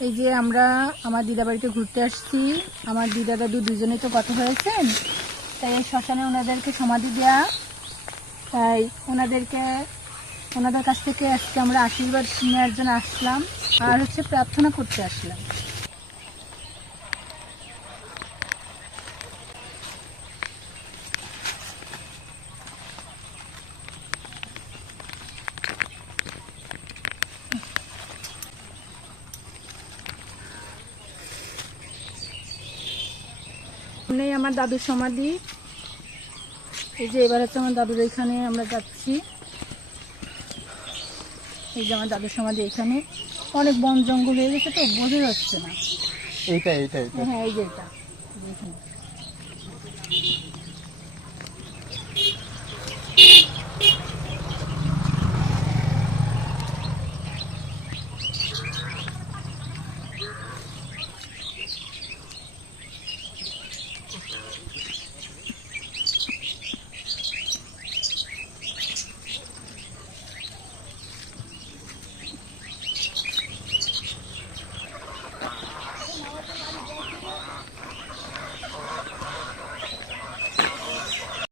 এই যে আমরা আমার দিদা বাড়িতে ঘুরতে আসছি। আমার দিদা দাদু দুজনেই তো কথা হয়েছেন। তাই এই শ্মশানে ওনাদেরকে সমাধি দেয়া। তাই ওনাদেরকে, ওনাদের কাছ থেকে আজকে আমরা আশীর্বাদ নেওয়ার জন্য আসলাম। আর হচ্ছে প্রার্থনা করতে আসলাম। সামনেই আমার দাদুর সমাধি। এই যে এবার হচ্ছে আমার দাদুর এখানে আমরা যাচ্ছি। এই যে আমার দাদুর সমাধি এখানে। অনেক বন জঙ্গল হয়ে গেছে তো বোঝা যাচ্ছে না। এইটা এইটা হ্যাঁ এই যে এটা।